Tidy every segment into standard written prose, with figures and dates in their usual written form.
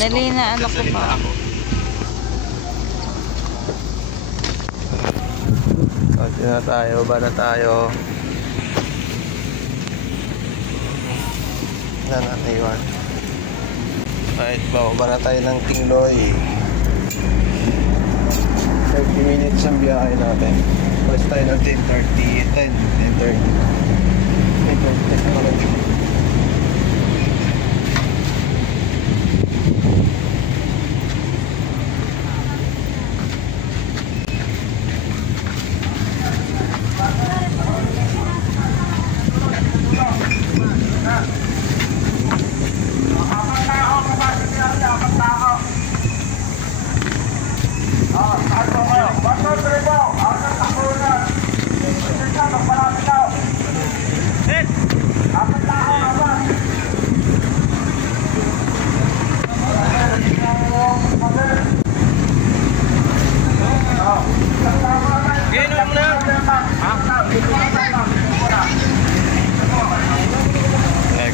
Dali na ano ko pa. Kasi na tayo, ba na tayo. Wala natin iwan. Kahit ba na tayo ng Tingloy. 30 minutes ang biyahe natin. Basta tayo ng 10:30. 10:30.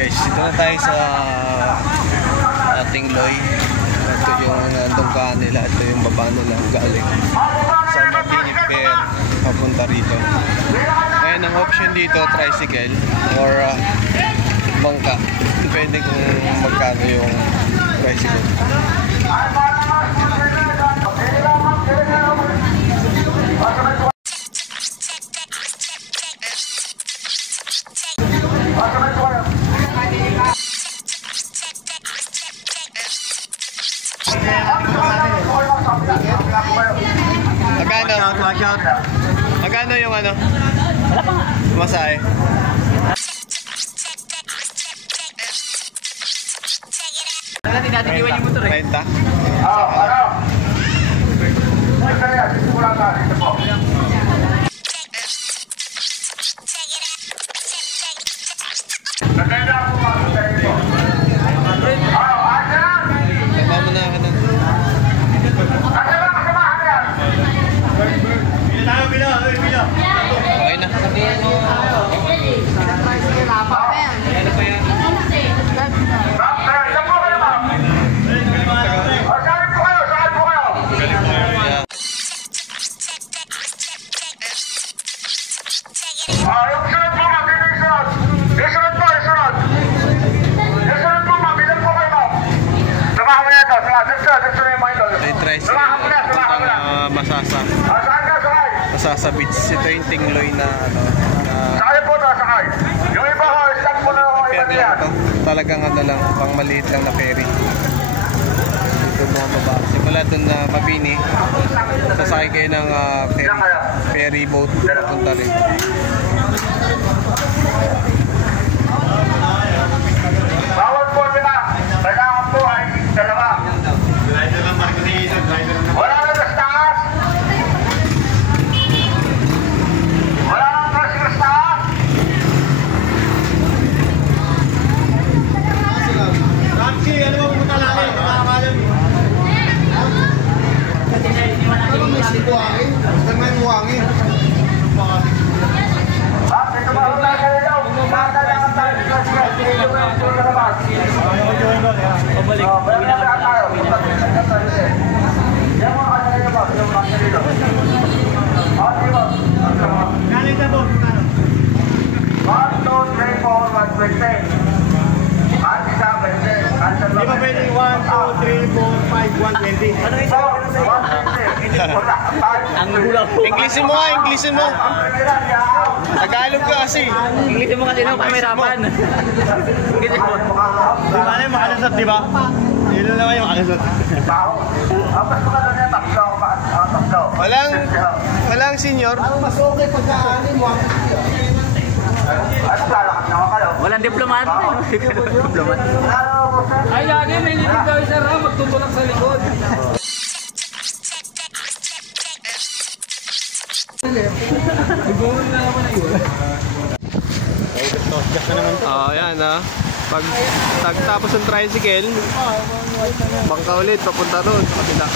Guys, dito na tayo sa Tingloy. Ito yung tungkahan nila. Ito yung baba nila galing sa Mabini Pier papunta rito. Ngayon ang option dito, tricycle or bangka. Depende kung magkano yung tricycle. Magkano yung ano? Wala pa nga. Masahe. Natin iwan yung motor eh. 30? Okay na. May tricycle papuntang Masasa Beach. Ito yung Tingloy na ano, sakay po ito, sakay. Yung iba ko, start po na ako ferry lang ito. Talagang ano lang, pang maliit lang na ferry. Dito mga baba. Simula dun na Mabini, sasakay kayo ng ferry boat papunta rin. bawal po sila. Kailangan po ay dalawa. Wala na sa taas. Wala na sa taas. Ramsey, ano ba pumunta natin? Nakakalam mo. May buwangin. Basta may buwangin. Dito ba wala kayo daw? Tatalakan tayo. Pabalik. Galing na po. 1, 2, 3, 4, 1, 20. Di ba pwede 1, 2, 3, 4, 5, 120? Ano ito? Ang gulang po. Englishin mo nga, Englishin mo. Tagalog ka kasi. Ingilitin mo kasi nung pamirapan. Ingilitin mo. Di ba na yung makalusot, di ba? Yun na naman yung makalusot. Walang senior. Mas okay pagkaanin mo. Walang diplomat. Diplomat. Ay, lagi may lilig daw isa ra, magtutulak sa likod. Ayan Pag tapos ng tricycle, bangka ulit, papunta doon sa kabila.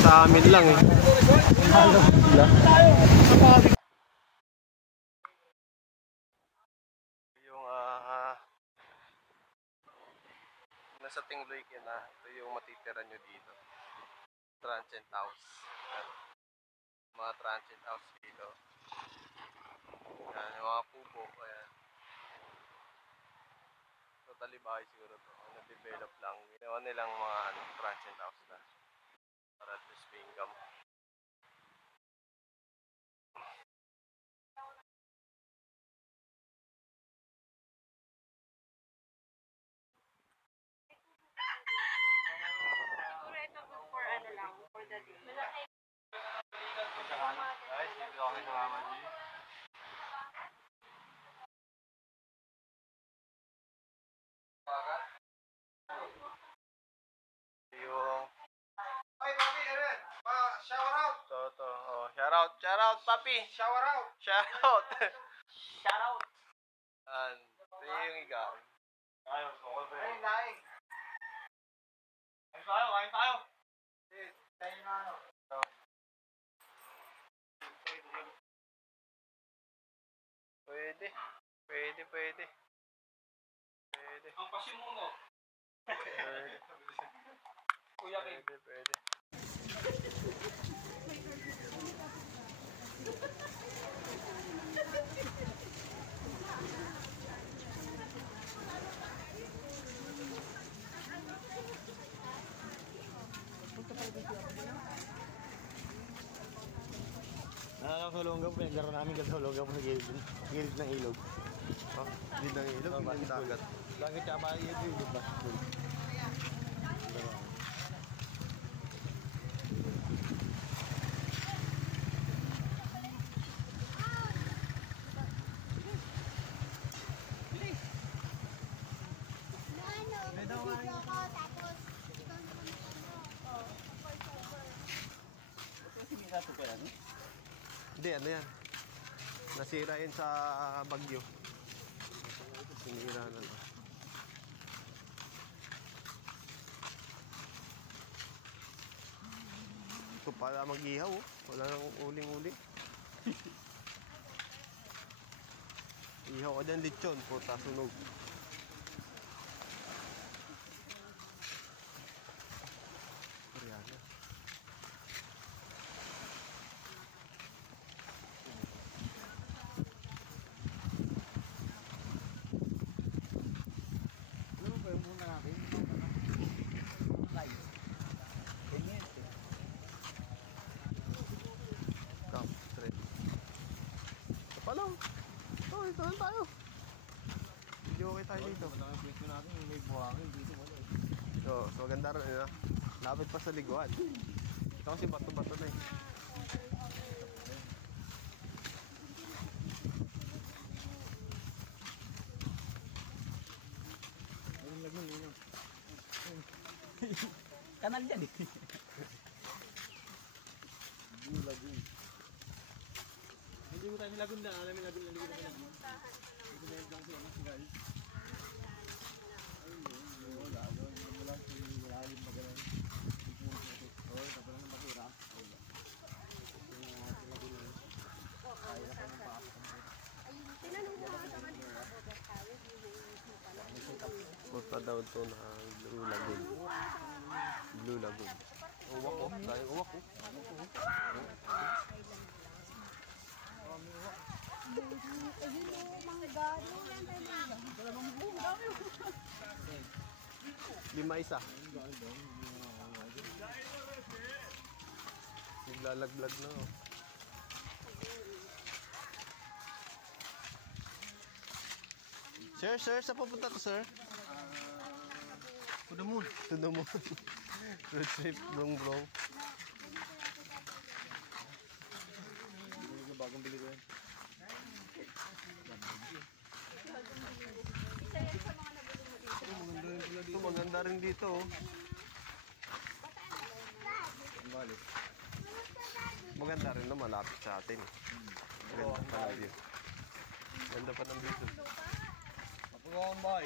Sa amin lang Yung nasa Tingloy ka na, ito yung matitira nyo dito. Transient house. Yan. Mga transient house dito. Yan, yung mga kubo. Ayan. Totally bahay siguro to. Na-develop lang. Ginawa nilang mga transient house na. Para at least may income. Guys, dito kami sa Mama G. Yung... Ay, papi, Eren! Shower out! Toto, oh, shout out, papi! Shower out! Shout out! Shout out! Ito yung igang. Ayun, laing. Kain tayo. Tayo na ano. Pwede. Ang pasimuno. Kuya Kim. Pwede. Nakakulongga po, naglaro namin kasulongga po sa gilid ng ilog. Oh, hindi nang ilog, yung dagat. Langit siya ba yung ilog ba? Hindi, ano yan? Nasira yun sa bagyo. Sinira na lang. Ito pala mag-ihaw, oh. Wala nang uling-uling. Ihaw ka dyan, lechon. Puta, sunog. Koreano. Ano ba yung muna natin? Live. Come, straight. Ito pa lang. Oh, ito lang tayo. Hindi okay tayo dito. Ang pwesto natin, may buhangin dito wala eh. So maganda rin, ano? Lapit pa sa liguan. Ito kasi bato-bato na eh. Ayun lagun yun. Kanal yan eh. Lagun. Hindi mo tayo lagun na, alam mo lagun na ligo na lagun. Hindi na lang sila mas guys. Ayun, wala lang si lalim magalang. Oh, tapos lang makura. Punta daw ito na Blue Lagoon. Blue Lagoon. Uwak ko. Dahil uwak ko. Lima isa. Naglalaglag na. Oh. Sir, saan papunta to, sir? To the moon. To the moon. Road trip, brong. Bagong bili ko yan. Ito, maganda rin dito. Oh. Maganda rin na malapit sa atin. Maganda pa ng view. Ganda pa ng view. Napagawang bahay.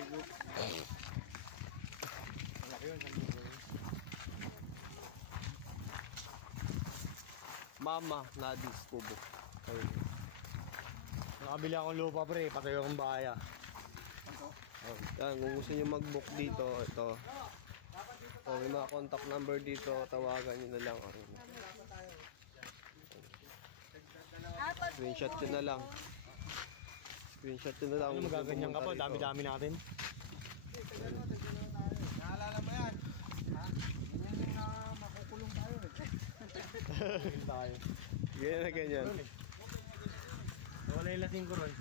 Malaki yun. Mama Nadis Kubo. Ayun. Nakabili akong lupa pre, patayo akong baya. Oh, yan, kung gusto nyo mag-book dito, ito. Oh, may mga contact number dito, tawagan nyo na lang. Screenshot nyo na lang. Screenshot nyo na lang. Ano magaganyan ka po, dami-dami natin. Naalala mo yan? Makukulong tayo eh. Ganyan na ganyan. Wala yung lasing ko ron.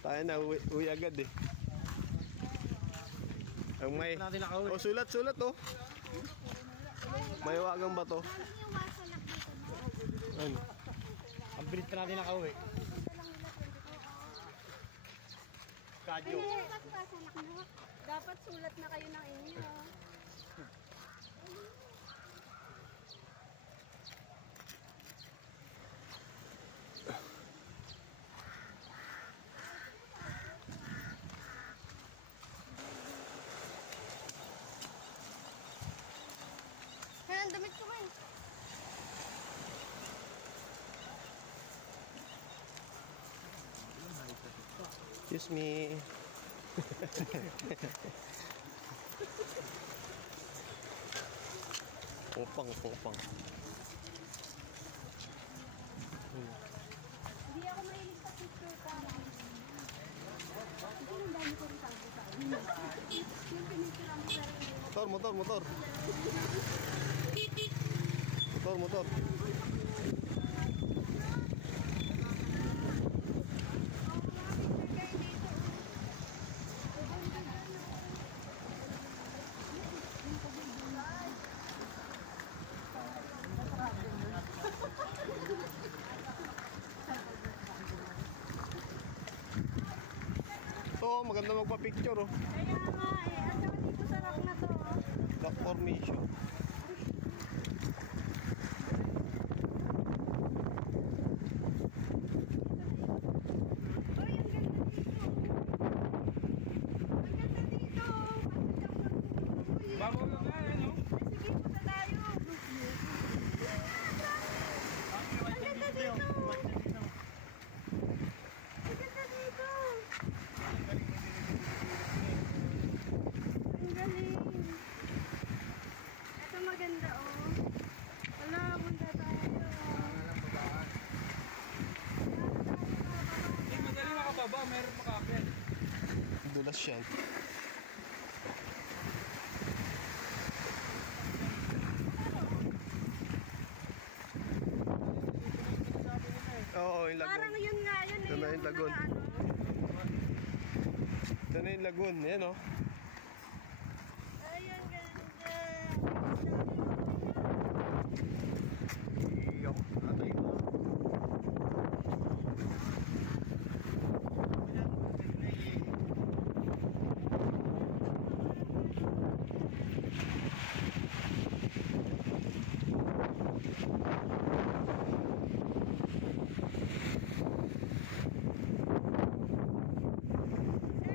Tayo na, uwi agad eh. Ang may... Natin nakauwi. Oh, sulat oh. May wagang ba to? Ano? Ang bilis pa natin nakauwi. Kadyo. Dapat sulat na kayo ng inyo. Kaya ang damit ko man. Excuse me. Popang. Hindi ako mahilig sa picture ka. Hindi ang dami ko rin sabi sa akin. Yung pinicture ang pero hindi mo. Motor. Ito, maganda magpa-picture oh. Kaya nga eh, ang dami dito sa rock na to. Rock formation. Uy, ang ganda dito. Ang ganda dito. Bago lang nga, ano? Sige, punta tayo. Ang ganda dito. Ang ganda dito. Ang galing. Ito maganda oh. Wala, punta tayo. Hindi madali makababa, meron makakit. Dulas yan. Oo, yung lagoon. Parang yun nga, yun Ito na yung lagoon. Ito na yung lagoon. Yan oh. Ay, ang ganda.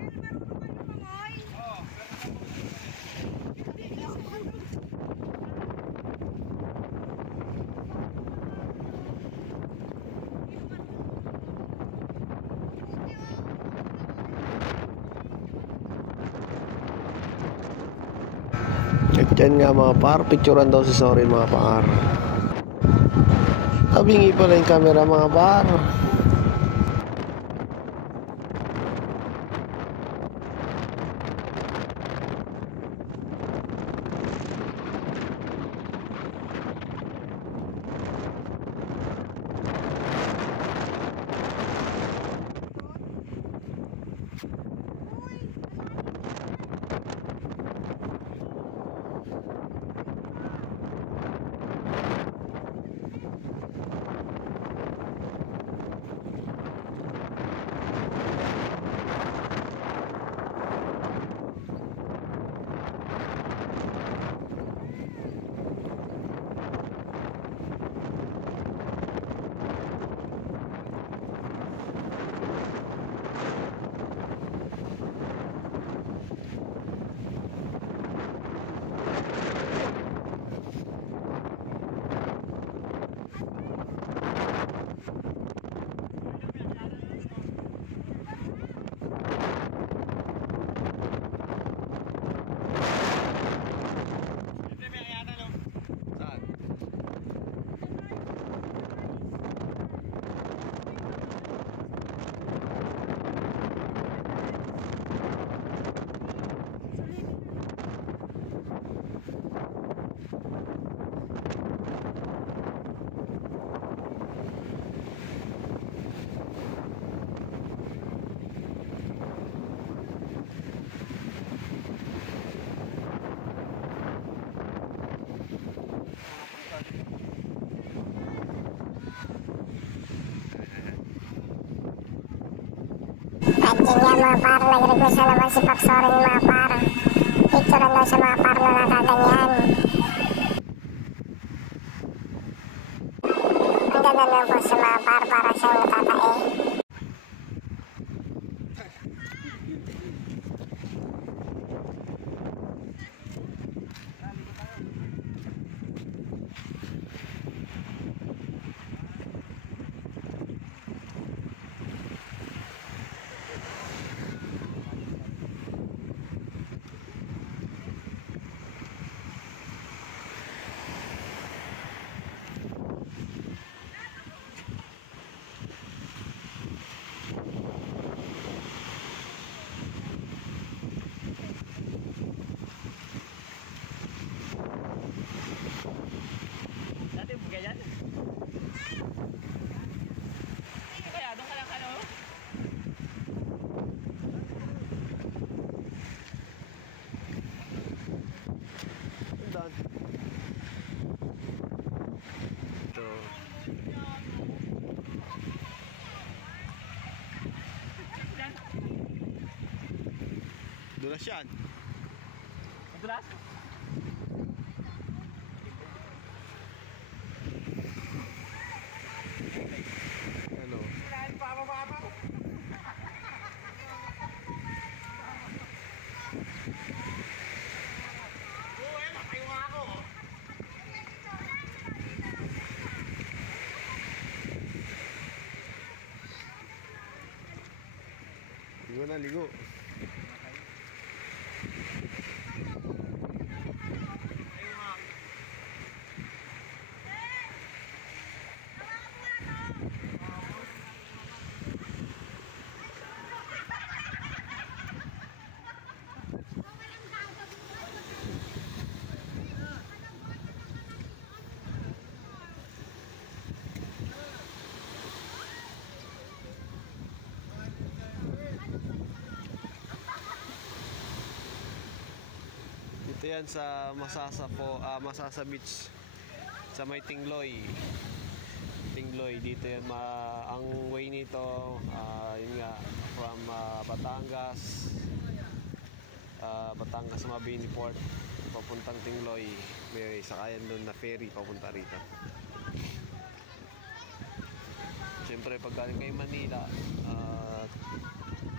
Sir, marunong ka lumangoy? Oo, At yan nga mga par, picturean daw si Sorry mga par. Tabingi pala yung camera mga par. Yan mga par, nag-request na naman si Papsorin mga par. Picturean daw sa mga par na nakaganyan. Ang ganda naman po sa mga par para siyang natatae. Dulas yan. Madulas? Ano? Ligo na, ligo. Dito yan sa Masasa Beach sa may Tingloy. Dito yan ang way nito yun nga from Batangas Mabini Port papuntang Tingloy. May sakayan doon na ferry papunta rito. Siyempre pag galing kayo Manila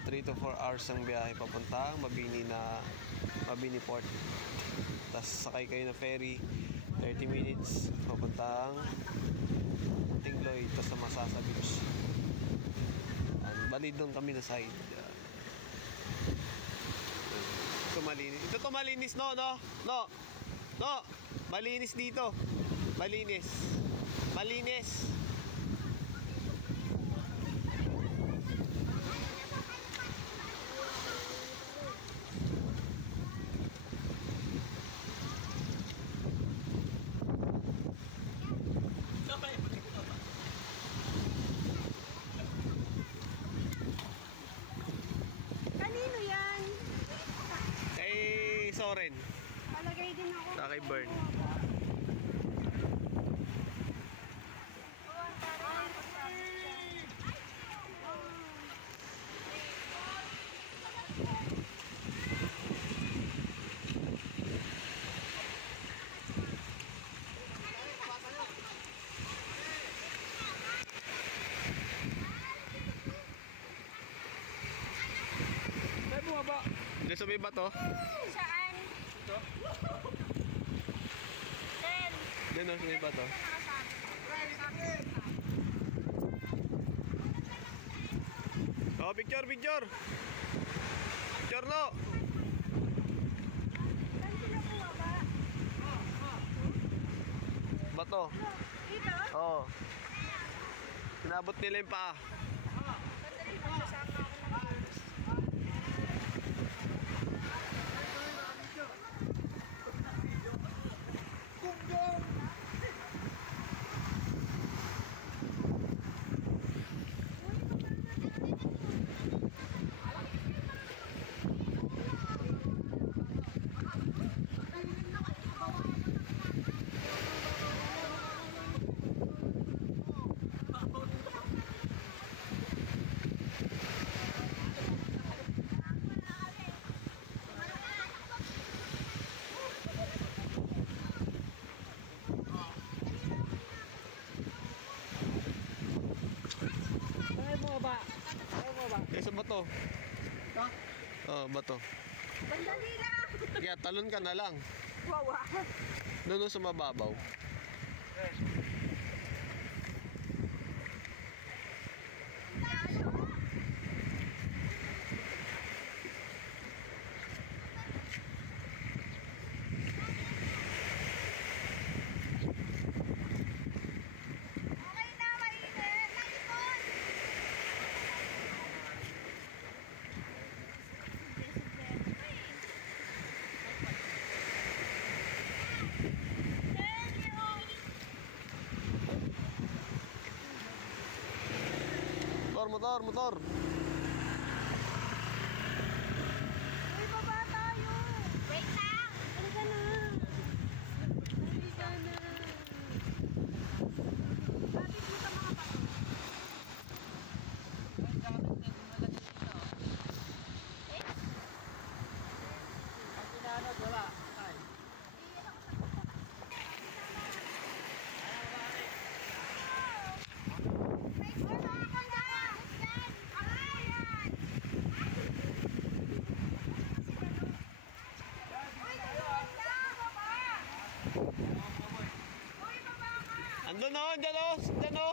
3 to 4 hours ang biyahe papuntang Mabini Port. Tapos sakay kayo na ferry 30 minutes papuntang Tingloy, tapos sa Masasa Beach. Bali doon kami na side. Ito malinis. Ito malinis no. Malinis dito. Malinis. Kanino yan? Kay Soren. Palagay din ako. Sa kay Bern. Diyan sa may bato. Saan? Ten. Diyan sa may bato. Oh, picture. Picture lo. Saan sila bumaba? Bato. Dito? Oo. Kinabot nila yung paa. Sandali, magsasama ako ng bato. Oh, bato. Bandali lang. Kaya talon ka na lang. Wawa. Doon sa mababaw. Okay na, mainit. Naipon. Motor. Uy, baba tayo. Wait lang. Halika na. Halika na. Bakit mo ka mga bato? Ang pinanod, wala. Ay. Wait, wala ka na. Yan. Ayan. Uy, tulungan na. Baba. Uy, baba ka. Andun o, dyan o.